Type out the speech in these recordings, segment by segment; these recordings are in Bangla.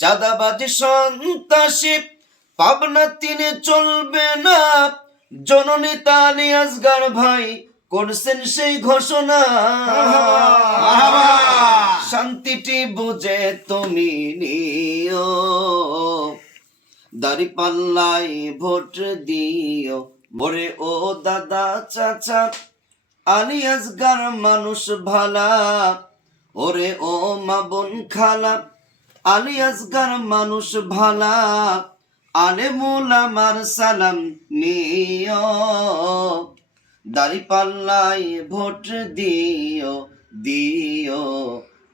চাঁদাবাজি সন্ত্রাসী পাবনা তিনে চলবে না। জননী তালি আসগার ভাই করছেন সেই ঘোষণা। শান্তিটি বুঝে তুমি নিও, দাঁড়িপাল্লায় ভোট দিও। মোরে ও দাদা চাচা আলী আসগার মানুষ ভালা, ওরে ও মা বোন খালা আলী আসগার মানুষ ভালা। আলে মোলামার সালাম নিও, দাঁড়িপাল্লায় ভোট দিও দিও,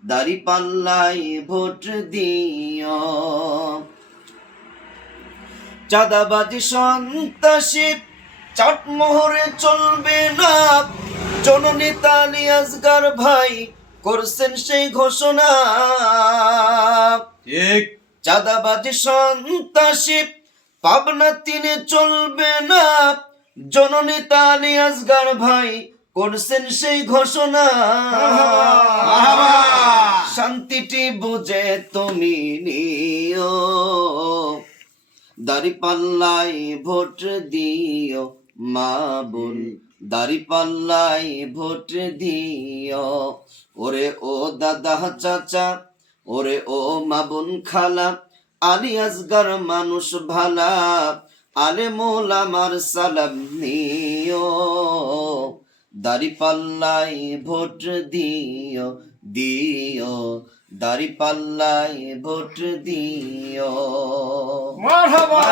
দাঁড়িপাল্লায় ভোট দিও। চাঁদাবাজি সন্ত্রাসী চাটমোহরে চলবে না। জননী তালি আসগার ভাই করছেন সেই ঘোষণা। চাঁদাবাজি সন্ত্রাসী পাবনা তিনে চলবে না। জননী তালি আসগার ভাই করছেন সেই ঘোষণা। শান্তিটি বুঝে তুমি নিও, দাঁড়িপাল্লায় ভোট দিও মা বোন, দাঁড়িপাল্লায় ভোট দিও। ওরে ও দাদা চাচা, ওরে ও মা বোন খালা আলী আসগার মানুষ ভালা। আলে মোলামার সালাম নিও, দাঁড়িপাল্লায় ভোট দিও দিও, দাঁড়িপাল্লায় ভোট দিও। মারহাবা।